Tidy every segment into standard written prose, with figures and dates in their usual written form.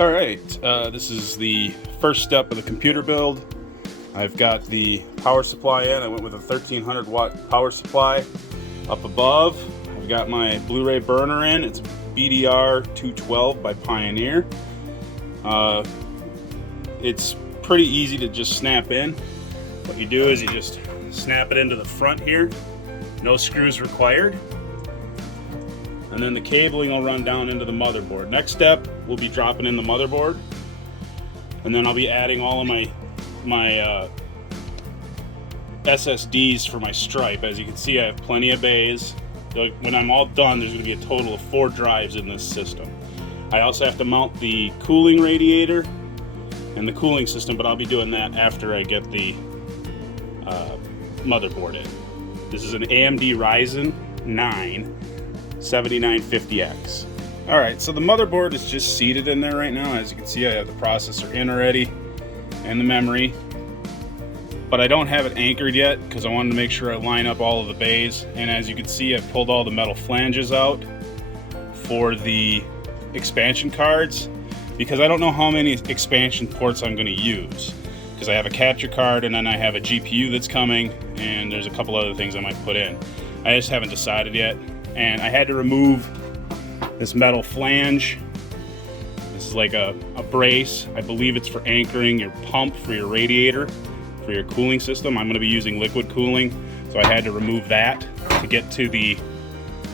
Alright, this is the first step of the computer build. I've got the power supply in. I went with a 1300 watt power supply. Up above, I've got my Blu-ray burner in. It's BDR 212 by Pioneer. It's pretty easy to just snap in. What you do is you just snap it into the front here. No screws required. And then the cabling will run down into the motherboard. Next step, we'll be dropping in the motherboard. And then I'll be adding all of my SSDs for my stripe. As you can see, I have plenty of bays. When I'm all done, there's going to be a total of 4 drives in this system. I also have to mount the cooling radiator and the cooling system, but I'll be doing that after I get the motherboard in. This is an AMD Ryzen 9 7950X. Alright, so the motherboard is just seated in there right now. As you can see, I have the processor in already and the memory. But I don't have it anchored yet because I wanted to make sure I line up all of the bays. And as you can see, I've pulled all the metal flanges out for the expansion cards because I don't know how many expansion ports I'm going to use. Because I have a capture card and then I have a GPU that's coming and there's a couple other things I might put in. I just haven't decided yet. And I had to remove this metal flange. This is like a brace. I believe it's for anchoring your pump for your radiator, for your cooling system. I'm going to be using liquid cooling, so I had to remove that to get to the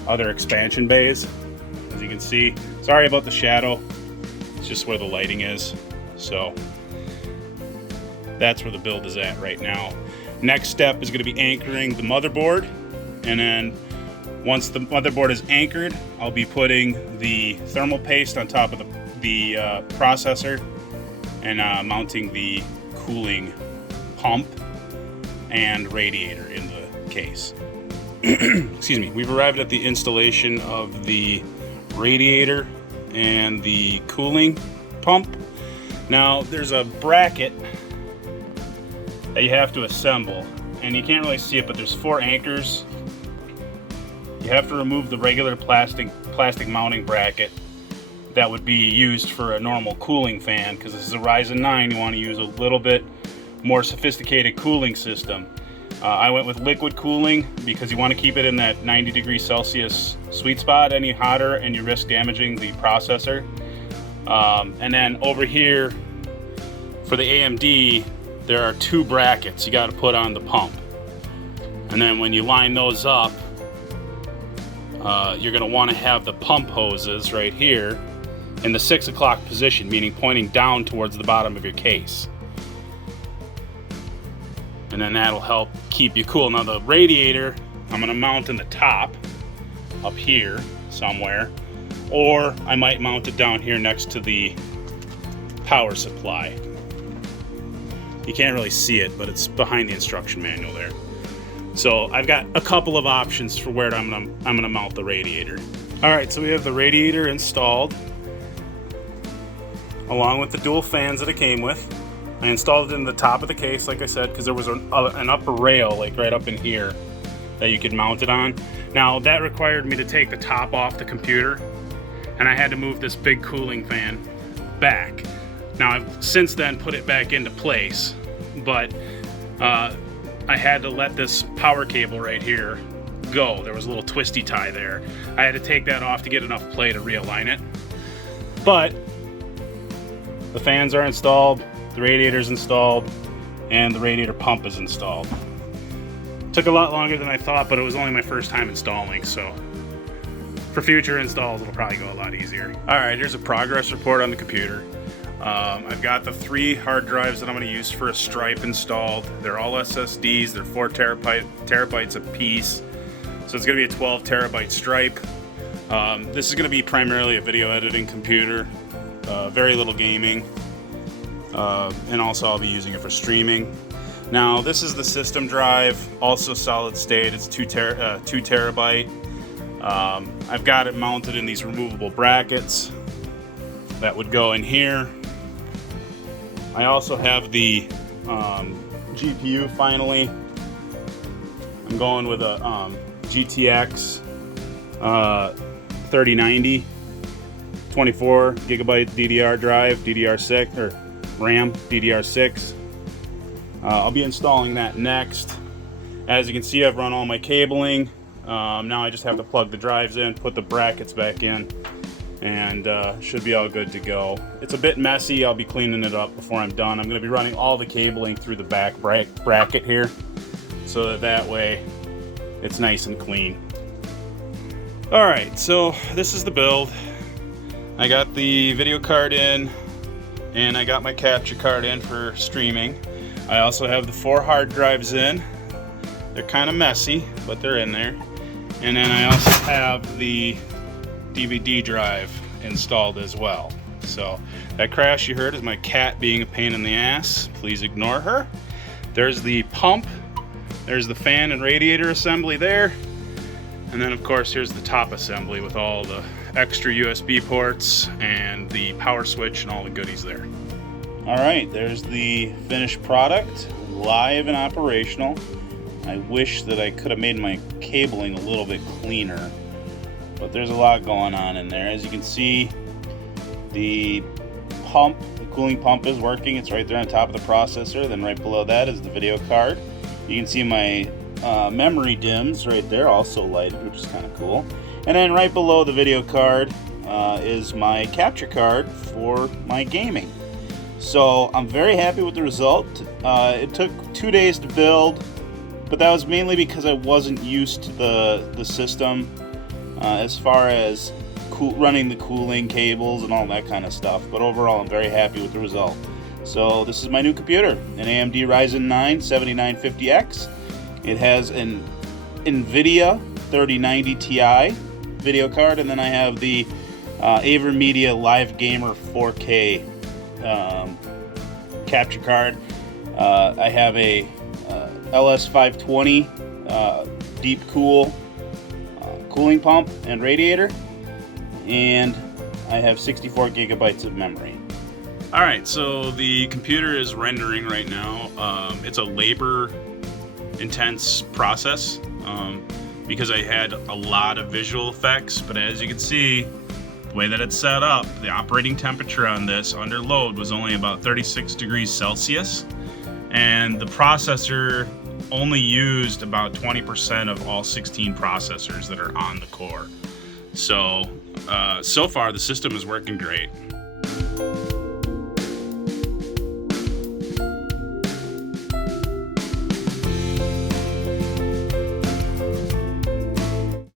other expansion bays. As you can see, sorry about the shadow. It's just where the lighting is. So that's where the build is at right now. Next step is going to be anchoring the motherboard, and then once the motherboard is anchored, I'll be putting the thermal paste on top of the processor and mounting the cooling pump and radiator in the case. Excuse me. We've arrived at the installation of the radiator and the cooling pump. Now, there's a bracket that you have to assemble, and you can't really see it, but there's 4 anchors. You have to remove the regular plastic mounting bracket that would be used for a normal cooling fan, because this is a Ryzen 9. You want to use a little bit more sophisticated cooling system. I went with liquid cooling because you want to keep it in that 90 degrees Celsius sweet spot. Any hotter and you risk damaging the processor. And then over here for the AMD, there are 2 brackets you got to put on the pump. And then when you line those up, you're going to want to have the pump hoses right here in the 6 o'clock position, meaning pointing down towards the bottom of your case. And then that'll help keep you cool. Now the radiator, I'm going to mount in the top, up here somewhere, or I might mount it down here next to the power supply. You can't really see it, but it's behind the instruction manual there. So I've got a couple of options for where I'm gonna mount the radiator. All right, so we have the radiator installed, along with the dual fans that it came with. I installed it in the top of the case, like I said, because there was an upper rail, like right up in here, that you could mount it on. Now that required me to take the top off the computer, and I had to move this big cooling fan back. Now I've since then put it back into place, but I had to let this power cable right here go. There was a little twisty tie there. I had to take that off to get enough play to realign it. But the fans are installed, the radiator's installed, and the radiator pump is installed. Took a lot longer than I thought, but it was only my first time installing, so for future installs it'll probably go a lot easier. Alright, here's a progress report on the computer. I've got the 3 hard drives that I'm going to use for a stripe installed. They're all SSDs. They're 4 terabytes a piece. So it's going to be a 12 terabyte stripe. This is going to be primarily a video editing computer. Very little gaming. And also I'll be using it for streaming. Now this is the system drive, also solid state. It's 2 terabyte. I've got it mounted in these removable brackets that would go in here. I also have the GPU finally. I'm going with a GTX 3090 24 gigabyte DDR drive, DDR6 or RAM, DDR6. I'll be installing that next. As you can see, I've run all my cabling. Now I just have to plug the drives in, put the brackets back in, and should be all good to go. It's a bit messy. I'll be cleaning it up before I'm done. I'm going to be running all the cabling through the back bracket here, so that way it's nice and clean. Alright, so this is the build. I got the video card in, and I got my capture card in for streaming. I also have the 4 hard drives in. They're kind of messy, but they're in there. And then I also have the DVD drive installed as well. So that crash you heard is my cat being a pain in the ass. Please ignore her. There's the pump. There's the fan and radiator assembly there. And then of course here's the top assembly with all the extra USB ports and the power switch and all the goodies there. Alright, there's the finished product, live and operational. I wish that I could have made my cabling a little bit cleaner, but there's a lot going on in there. As you can see, the pump, the cooling pump is working. It's right there on top of the processor. Then right below that is the video card. You can see my memory DIMMs right there, also lighted, which is kind of cool. And then right below the video card is my capture card for my gaming. So I'm very happy with the result. It took 2 days to build, but that was mainly because I wasn't used to the system as far as running the cooling cables and all that kind of stuff. But overall, I'm very happy with the result. So this is my new computer, an AMD Ryzen 9 7950X. It has an NVIDIA 3090 Ti video card, and then I have the AverMedia Live Gamer 4K capture card. I have a LS520 deep cool cooling pump and radiator, and I have 64 gigabytes of memory. Alright, so the computer is rendering right now. It's a labor intense process because I had a lot of visual effects, but as you can see, the way that it's set up, the operating temperature on this under load was only about 36 degrees Celsius, and the processor only used about 20% of all 16 processors that are on the core. So, so far the system is working great.